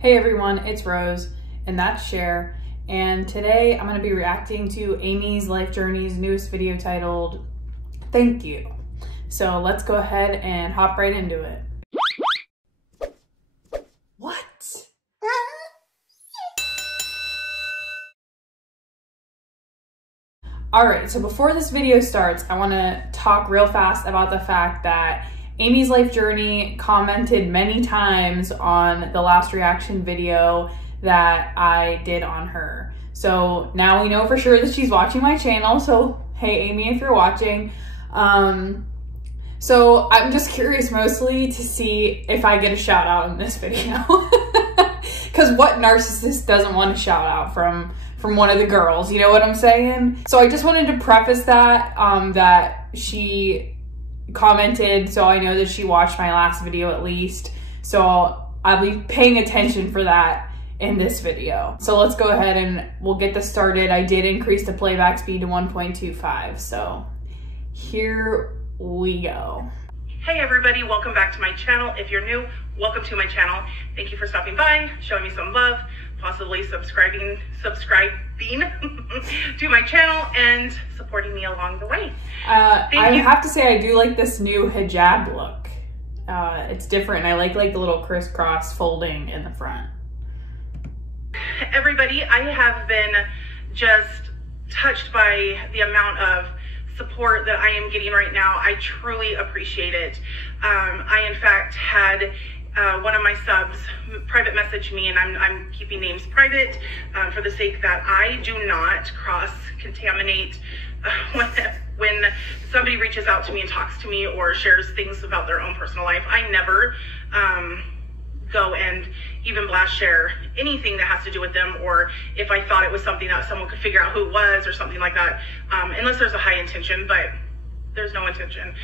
Hey everyone, it's Rose, and that's Cher, and today I'm going to be reacting to Amy's Life Journey's newest video titled, Thank You. So let's go ahead and hop right into it. What? Alright, so before this video starts, I want to talk real fast about the fact that Amy's Life Journey commented many times on the last reaction video that I did on her. So now we know for sure that she's watching my channel. So hey Amy, if you're watching. So I'm just curious mostly to see if I get a shout out in this video. Because what narcissist doesn't want a shout out from one of the girls, you know what I'm saying? So I just wanted to preface that, that she commented, so I know that she watched my last video at least. So I'll be paying attention for that in this video. So let's go ahead and we'll get this started. I did increase the playback speed to 1.25. So here we go. Hey everybody, welcome back to my channel. If you're new, welcome to my channel. Thank you for stopping by, showing me some love, possibly subscribing to my channel and supporting me along the way. I have to say I do like this new hijab look. It's different. I like the little crisscross folding in the front. Everybody, I have been just touched by the amount of support that I am getting right now. I truly appreciate it. I in fact had one of my subs private message me, and I'm keeping names private for the sake that I do not cross-contaminate when somebody reaches out to me and talks to me or shares things about their own personal life. I never go and even blast share anything that has to do with them, or if I thought it was something that someone could figure out who it was or something like that, unless there's a high intention, but there's no intention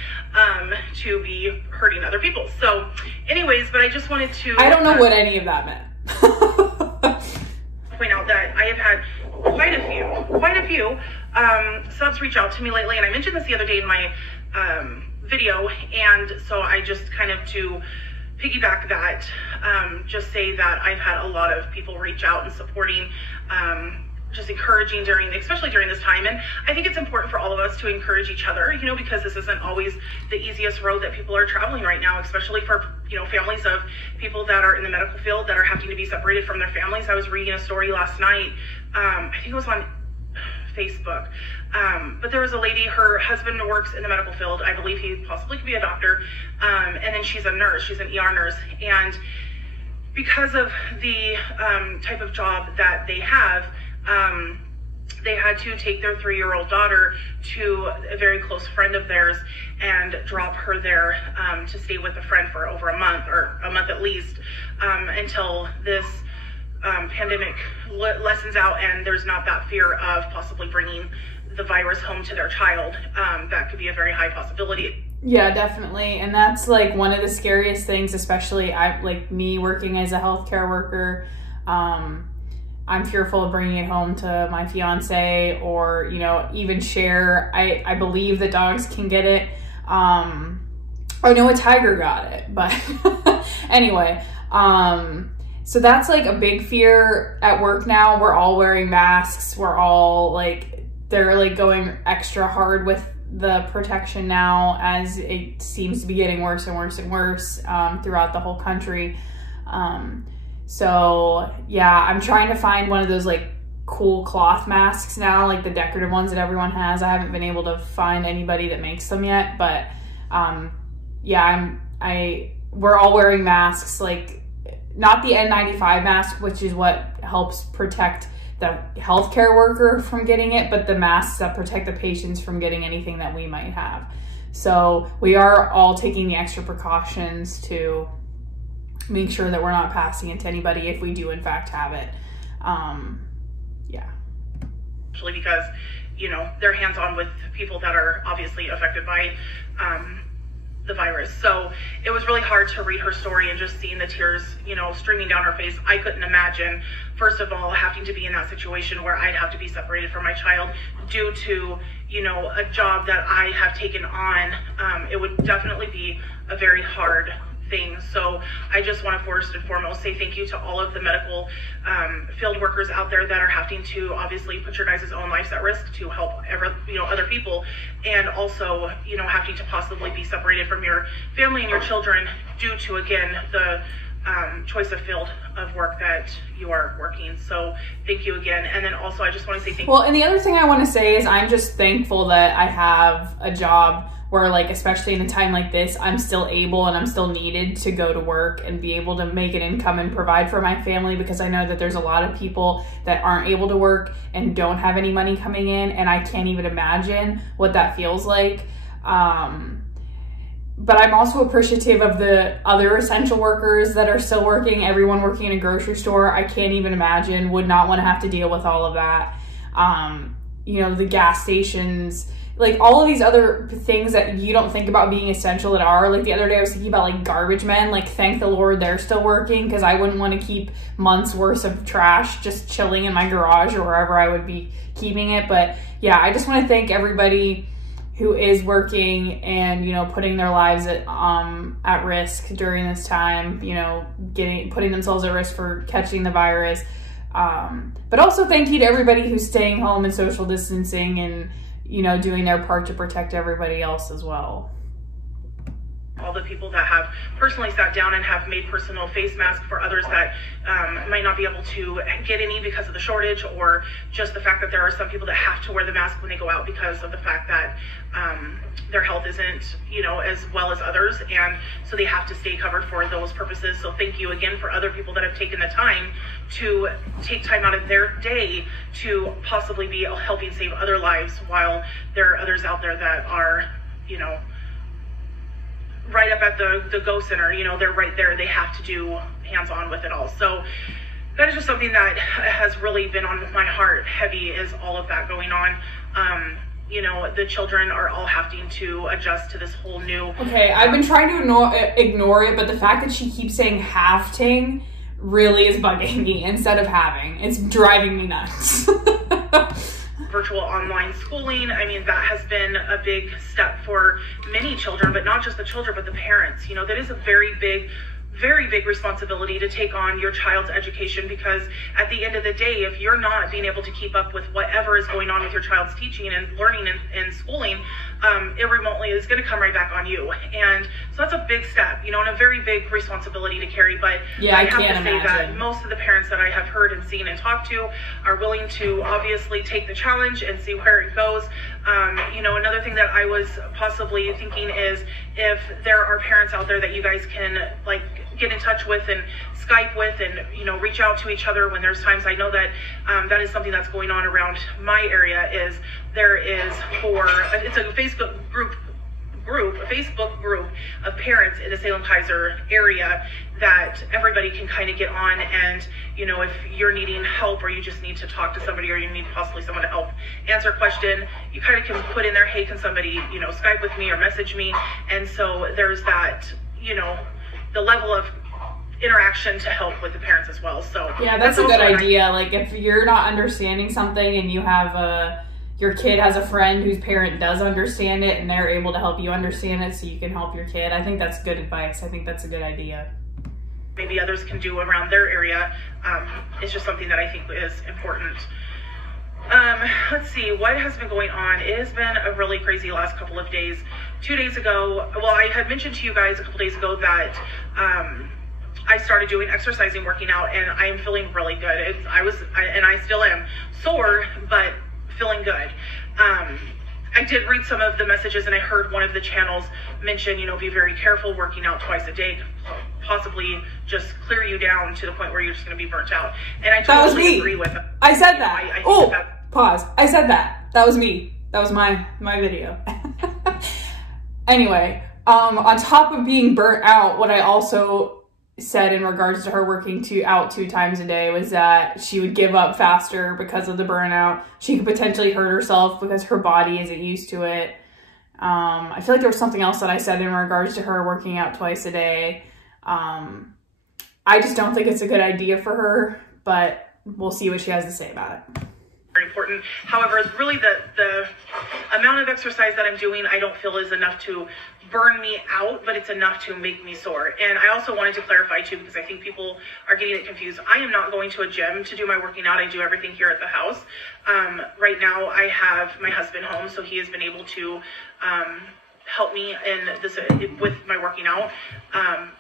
to be hurting other people. So anyways, but I just wanted to I don't know what any of that meant. point out that I have had quite a few subs reach out to me lately, and I mentioned this the other day in my video, and so I just kind of to piggyback that, just say that I've had a lot of people reach out and supporting, just encouraging especially during this time. And I think it's important for all of us to encourage each other, you know, because this isn't always the easiest road that people are traveling right now, especially for, you know, families of people that are in the medical field that are having to be separated from their families. I was reading a story last night, I think it was on Facebook, but there was a lady, her husband works in the medical field. I believe he possibly could be a doctor, and then she's a nurse, she's an ER nurse, and because of the type of job that they have, they had to take their 3-year-old daughter to a very close friend of theirs and drop her there to stay with a friend for over a month, or a month at least, until this pandemic lessens out and there's not that fear of possibly bringing the virus home to their child. That could be a very high possibility. Yeah, definitely. And that's like one of the scariest things, especially like me working as a healthcare worker. I'm fearful of bringing it home to my fiance, or, you know, even Cher. I believe that dogs can get it. Oh no, a tiger got it, but anyway, so that's like a big fear at work now. We're all wearing masks. We're all like, they're like going extra hard with the protection now, as it seems to be getting worse and worse and worse throughout the whole country. So yeah, I'm trying to find one of those like cool cloth masks now, like the decorative ones that everyone has. I haven't been able to find anybody that makes them yet, but yeah, we're all wearing masks, like not the N95 mask, which is what helps protect the healthcare worker from getting it, but the masks that protect the patients from getting anything that we might have. So we are all taking the extra precautions to make sure that we're not passing it to anybody if we do in fact have it. Yeah. Especially because, you know, they're hands-on with people that are obviously affected by the virus. So it was really hard to read her story and just seeing the tears, you know, streaming down her face. I couldn't imagine, first of all, having to be in that situation where I'd have to be separated from my child due to, you know, a job that I have taken on. It would definitely be a very hard thing. So I just want to first and foremost say thank you to all of the medical field workers out there that are having to obviously put your guys' own lives at risk to help other people, and also having to possibly be separated from your family and your children due to, again, the choice of field of work that you are working. So thank you again. And then also I just want to say thank you. Well, and the other thing I want to say is I'm just thankful that I have a job where, like, especially in a time like this, I'm still able and I'm still needed to go to work and be able to make an income and provide for my family, because I know that there's a lot of people that aren't able to work and don't have any money coming in, and I can't even imagine what that feels like. But I'm also appreciative of the other essential workers that are still working, everyone working in a grocery store. I can't even imagine, would not want to have to deal with all of that. The gas stations, like all of these other things that you don't think about being essential that are. Like the other day I was thinking about like garbage men, like thank the Lord they're still working, because I wouldn't want to keep months worth of trash just chilling in my garage or wherever I would be keeping it. But yeah, I just want to thank everybody who is working and, putting their lives at risk during this time, putting themselves at risk for catching the virus. But also thank you to everybody who's staying home and social distancing and, doing their part to protect everybody else as well. All the people that have personally sat down and have made personal face masks for others that might not be able to get any because of the shortage, or just the fact that there are some people that have to wear the mask when they go out because of the fact that their health isn't, as well as others, and so they have to stay covered for those purposes. So thank you again for other people that have taken the time to take time out of their day to possibly be helping save other lives, while there are others out there that are, right up at the Go Center, they're right there. They have to do hands-on with it all. So that is just something that has really been on my heart heavy, is all of that going on. The children are all having to adjust to this whole new... Okay, I've been trying to ignore it, but the fact that she keeps saying hafting really is bugging me instead of having. It's driving me nuts. Virtual online schooling, I mean, that has been a big step for many children, but not just the children, but the parents. That is a very big responsibility to take on your child's education, because at the end of the day, if you're not being able to keep up with whatever is going on with your child's teaching and learning and schooling, it remotely is going to come right back on you. And so that's a big step, and a very big responsibility to carry. But yeah, I have to say that most of the parents that I have heard and seen and talked to are willing to obviously take the challenge and see where it goes. Another thing that I was possibly thinking is, if there are parents out there that you guys can get in touch with and Skype with and reach out to each other when there's times. I know that that is something that's going on around my area. It's a Facebook group of parents in the Salem-Keizer area that everybody can kind of get on, and if you're needing help or you just need to talk to somebody, or you need possibly someone to help answer a question, you kind of can put in there, hey, can somebody Skype with me or message me? And so there's that the level of interaction to help with the parents as well. So yeah, that's a good idea. Like if you're not understanding something and you have your kid has a friend whose parent does understand it and they're able to help you understand it so you can help your kid, I think that's good advice. I think that's a good idea. Maybe others can do around their area. It's just something that I think is important. Let's see, what has been going on? It has been a really crazy last couple of days. 2 days ago, well, I had mentioned to you guys a couple days ago that I started doing exercising, working out, and I am feeling really good. I still am sore, but feeling good. I did read some of the messages, and I heard one of the channels mention, be very careful working out twice a day, possibly just clear you down to the point where you're just going to be burnt out. And I totally agree with it. I said that. Pause. I said that. That was me. That was my video. Anyway, on top of being burnt out, what I also said in regards to her working 2 times a day was that she would give up faster because of the burnout. She could potentially hurt herself because her body isn't used to it. I feel like there was something else that I said in regards to her working out twice a day. I just don't think it's a good idea for her, but we'll see what she has to say about it. very important. However, it's really the amount of exercise that I'm doing, I don't feel is enough to burn me out, but it's enough to make me sore. And I also wanted to clarify too, because I think people are getting it confused. I am not going to a gym to do my working out. I do everything here at the house. Right now I have my husband home, so he has been able to help me in this with my working out.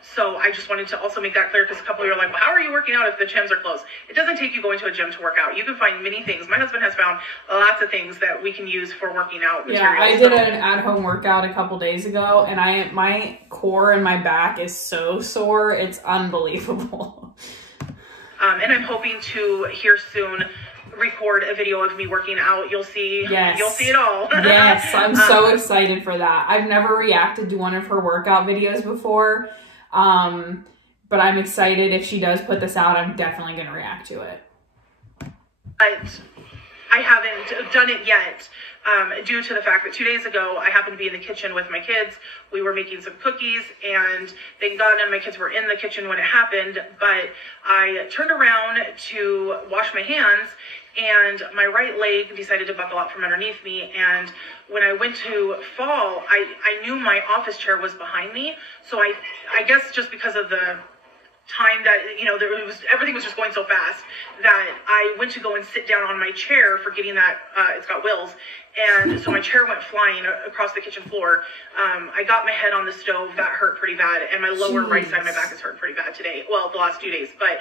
So I just wanted to also make that clear, because a couple of you are like, well, how are you working out if the gyms are closed? It doesn't take you going to a gym to work out. You can find many things. My husband has found lots of things that we can use for working out materials. Yeah, I did an at-home workout a couple days ago, and my core and my back is so sore. It's unbelievable. And I'm hoping to here soon record a video of me working out. You'll see. Yes. You'll see it all. Yes, I'm so excited for that. I've never reacted to one of her workout videos before, but I'm excited. If she does put this out, I'm definitely going to react to it. But I haven't done it yet, due to the fact that 2 days ago I happened to be in the kitchen with my kids. We were making some cookies, and thank God none of my kids were in the kitchen when it happened, but I turned around to wash my hands, and my right leg decided to buckle out from underneath me. And when I went to fall, I knew my office chair was behind me. So I guess just because of the time that, you know, everything was just going so fast that I went to go and sit down on my chair, forgetting that it's got wheels. And so my chair went flying across the kitchen floor. I got my head on the stove. That hurt pretty bad. And my lower right side of my back has hurt pretty bad today. Well, the last 2 days, but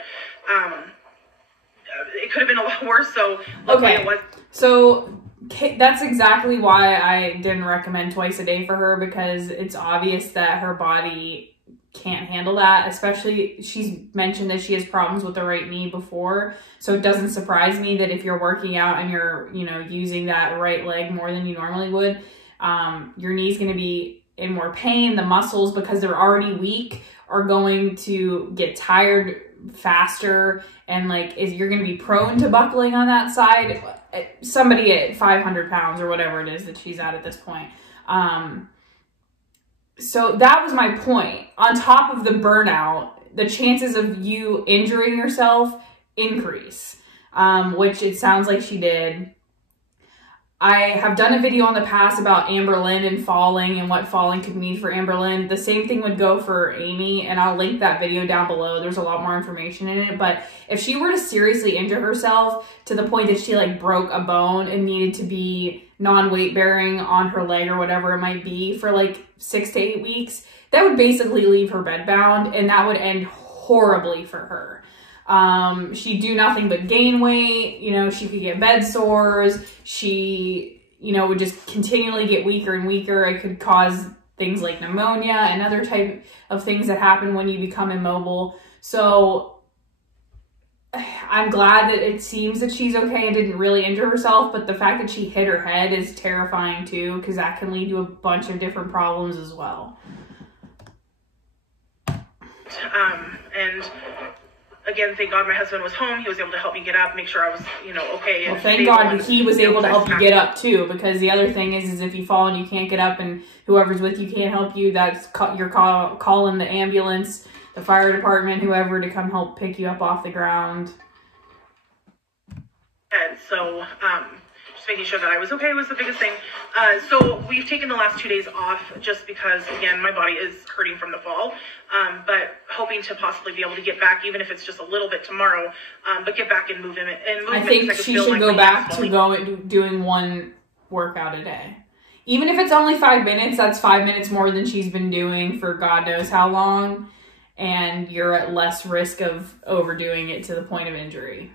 it could have been a lot worse. So okay, it was. So that's exactly why I didn't recommend twice a day for her, because it's obvious that her body can't handle that. Especially, she's mentioned that she has problems with the right knee before, so it doesn't surprise me that if you're working out and you're, you know, using that right leg more than you normally would, your knee's going to be in more pain. The muscles, because they're already weak, are going to get tired faster, and like you're going to be prone to buckling on that side. Somebody at 500 pounds or whatever it is that she's at this point. So that was my point. On top of the burnout, the chances of you injuring yourself increase, which it sounds like she did. I have done a video in the past about Amberlynn and falling and what falling could mean for Amberlynn. The same thing would go for Amy, and I'll link that video down below. There's a lot more information in it. But if she were to seriously injure herself to the point that she like broke a bone and needed to be non-weight bearing on her leg or whatever it might be for like 6 to 8 weeks, that would basically leave her bedbound, and that would end horribly for her. She'd do nothing but gain weight. You know, she could get bed sores. She, you know, would just continually get weaker and weaker. It could cause things like pneumonia and other type of things that happen when you become immobile. So I'm glad that it seems that she's okay and didn't really injure herself, but the fact that she hit her head is terrifying too, because that can lead to a bunch of different problems as well. And again, thank God my husband was home. He was able to help me get up, make sure I was, you know, okay. Well, thank God he was able to help you get up too, because the other thing is if you fall and you can't get up and whoever's with you can't help you, that's you're calling the ambulance, the fire department, whoever, to come help pick you up off the ground. And so, just making sure that I was okay was the biggest thing. So we've taken the last 2 days off just because, again, my body is hurting from the fall, but hoping to possibly be able to get back, even if it's just a little bit tomorrow, but get back in movement. I think she should go back to doing one workout a day. Even if it's only 5 minutes, that's 5 minutes more than she's been doing for God knows how long, and you're at less risk of overdoing it to the point of injury.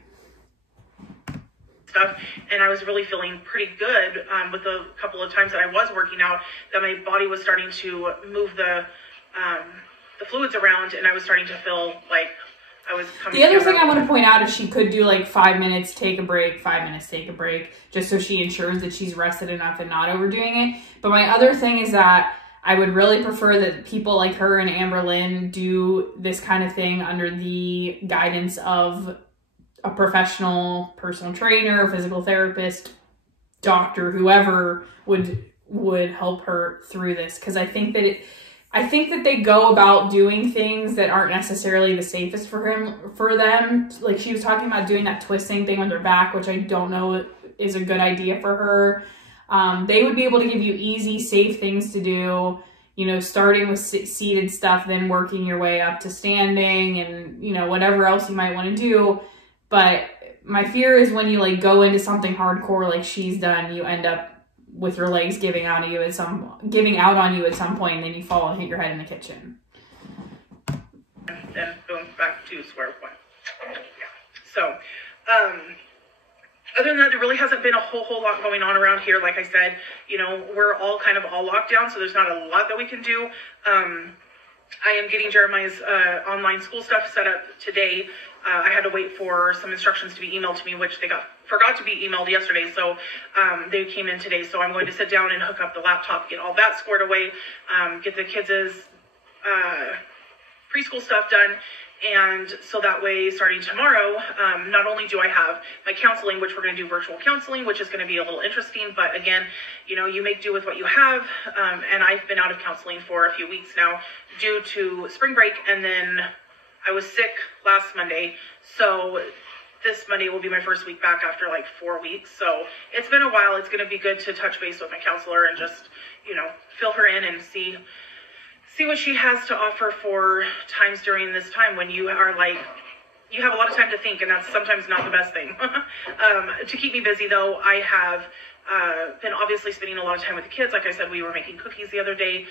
Stuff, and I was really feeling pretty good with the couple of times that I was working out, that my body was starting to move the fluids around, and I was starting to feel like I was coming. The other thing I want to point out is she could do like 5 minutes, take a break, 5 minutes, take a break, just so she ensures that she's rested enough and not overdoing it. But my other thing is that I would really prefer that people like her and Amberlynn do this kind of thing under the guidance of a professional personal trainer, physical therapist, doctor, whoever would help her through this. Because I think that they go about doing things that aren't necessarily the safest for them. Like she was talking about doing that twisting thing with her back, which I don't know is a good idea for her. They would be able to give you easy, safe things to do, you know, starting with seated stuff, then working your way up to standing and, you know, whatever else you might want to do. But my fear is when you like go into something hardcore like she's done, you end up with your legs giving out on you at some point, and then you fall and hit your head in the kitchen. Then boom, back to square one. Yeah. So, other than that, there really hasn't been a whole lot going on around here. Like I said, you know, we're all locked down, so there's not a lot that we can do. I am getting Jeremiah's online school stuff set up today. I had to wait for some instructions to be emailed to me, which they forgot to be emailed yesterday, so they came in today. So I'm going to sit down and hook up the laptop, get all that squared away, get the kids' preschool stuff done, and so that way, starting tomorrow, not only do I have my counseling, which we're going to do virtual counseling, which is going to be a little interesting, but again, you know, you make do with what you have, and I've been out of counseling for a few weeks now due to spring break, and then I was sick last Monday, so this Monday will be my first week back after like 4 weeks, so it's been a while. It's going to be good to touch base with my counselor and just, you know, fill her in and see what she has to offer for times during this time when you are like, you have a lot of time to think, and that's sometimes not the best thing. To keep me busy though, I have been obviously spending a lot of time with the kids. Like I said, we were making cookies the other day.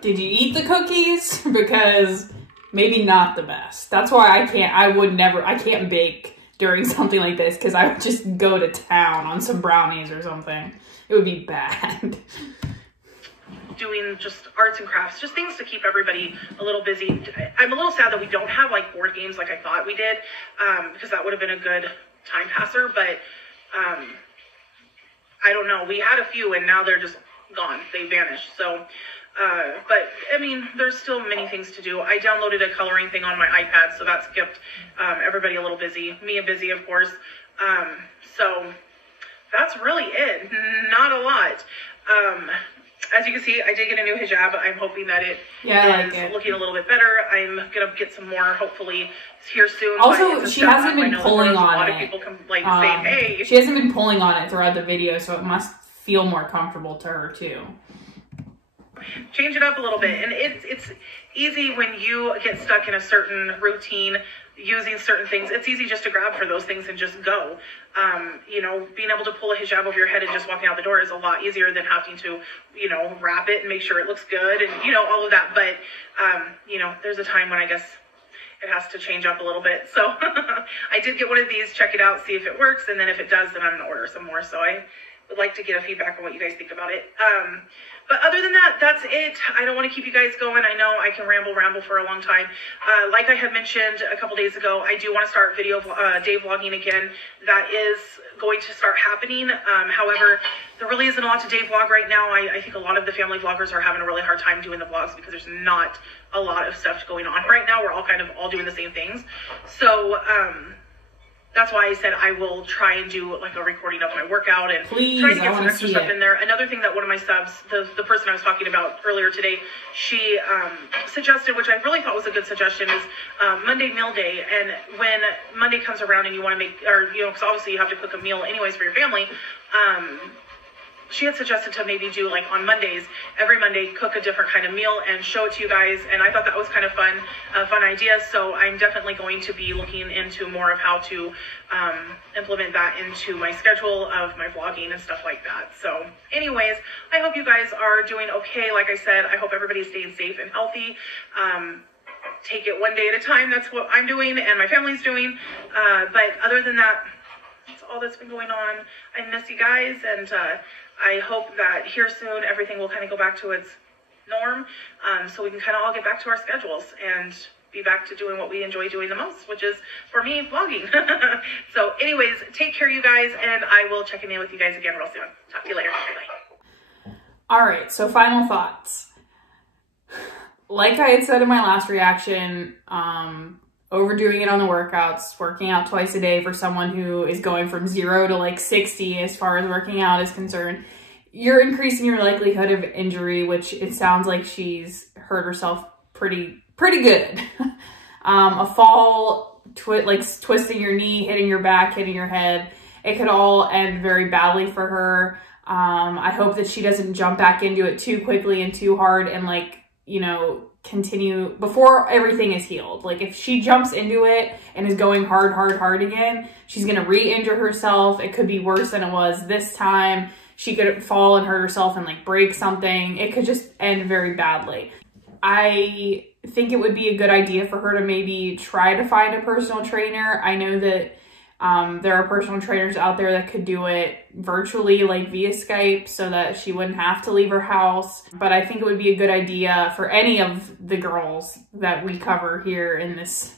Did you eat the cookies? Because maybe not the best. That's why I can't bake during something like this, because I would just go to town on some brownies or something. It would be bad. Doing just arts and crafts, just things to keep everybody a little busy. I'm a little sad that we don't have like board games like I thought we did, because that would have been a good time passer, but I don't know. We had a few and now they're just gone. They vanished. So, but I mean, there's still many things to do. I downloaded a coloring thing on my iPad, so that's kept everybody a little busy. Me busy, of course. So that's really it. Not a lot. As you can see, I did get a new hijab. I'm hoping that it is looking a little bit better. I'm going to get some more, hopefully, here soon. Also, she hasn't been pulling on it. A lot of people come, like, saying, hey. She hasn't been pulling on it throughout the video, so it must feel more comfortable to her, too. Change it up a little bit. And it's easy when you get stuck in a certain routine using certain things. It's easy just to grab for those things and just go. You know, being able to pull a hijab over your head and just walking out the door is a lot easier than having to, you know, wrap it and make sure it looks good and, you know, all of that. But, you know, there's a time when I guess it has to change up a little bit. So I did get one of these, check it out, see if it works. And then if it does, then I'm going to order some more. So I would like to get a feedback on what you guys think about it. But other than that, that's it. I don't want to keep you guys going. I know I can ramble for a long time. Like I had mentioned a couple days ago, I do want to start day vlogging again. That is going to start happening. However, there really isn't a lot to day vlog right now. I think a lot of the family vloggers are having a really hard time doing the vlogs because there's not a lot of stuff going on right now. We're all doing the same things. So, that's why I said I will try and do like a recording of my workout and try to get some extra stuff in there. Another thing that one of my subs, the person I was talking about earlier today, she suggested, which I really thought was a good suggestion, is Monday meal day. And when Monday comes around and you want to make, or, you know, because obviously you have to cook a meal anyways for your family, she had suggested to maybe do like on Mondays, every Monday, cook a different kind of meal and show it to you guys. And I thought that was kind of fun, a fun idea. So I'm definitely going to be looking into more of how to implement that into my schedule of my vlogging and stuff like that. So anyways, I hope you guys are doing okay. Like I said, I hope everybody's staying safe and healthy. Take it one day at a time. That's what I'm doing and my family's doing. But other than that, that's all that's been going on. I miss you guys, and I hope that here soon everything will kind of go back to its norm, so we can kind of all get back to our schedules and be back to doing what we enjoy doing the most, which is, for me, vlogging. So anyways, take care, you guys, and I will check in with you guys again real soon. Talk to you later. Bye. All right, so final thoughts. Like I had said in my last reaction, overdoing it on the workouts, working out twice a day for someone who is going from 0 to like 60 as far as working out is concerned, you're increasing your likelihood of injury, which it sounds like she's hurt herself pretty good. A fall, like twisting your knee, hitting your back, hitting your head, it could all end very badly for her. I hope that she doesn't jump back into it too quickly and too hard and like, you know, continue before everything is healed. Like if she jumps into it and is going hard again, she's going to re-injure herself. It could be worse than it was this time. She could fall and hurt herself and like break something. It could just end very badly. I think it would be a good idea for her to maybe try to find a personal trainer. I know that there are personal trainers out there that could do it virtually, like via Skype, so that she wouldn't have to leave her house. But I think it would be a good idea for any of the girls that we cover here in this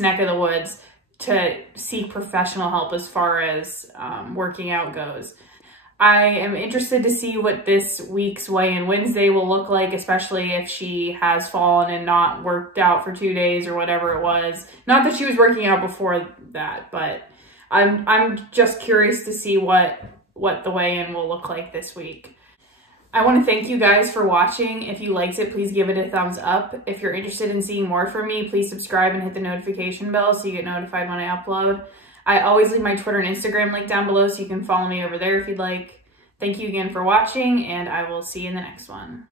neck of the woods to seek professional help as far as working out goes. I am interested to see what this week's Weigh-In Wednesday will look like, especially if she has fallen and not worked out for 2 days or whatever it was. Not that she was working out before that, but I'm just curious to see what the weigh-in will look like this week. I want to thank you guys for watching. If you liked it, please give it a thumbs up. If you're interested in seeing more from me, please subscribe and hit the notification bell so you get notified when I upload. I always leave my Twitter and Instagram link down below so you can follow me over there if you'd like. Thank you again for watching, and I will see you in the next one.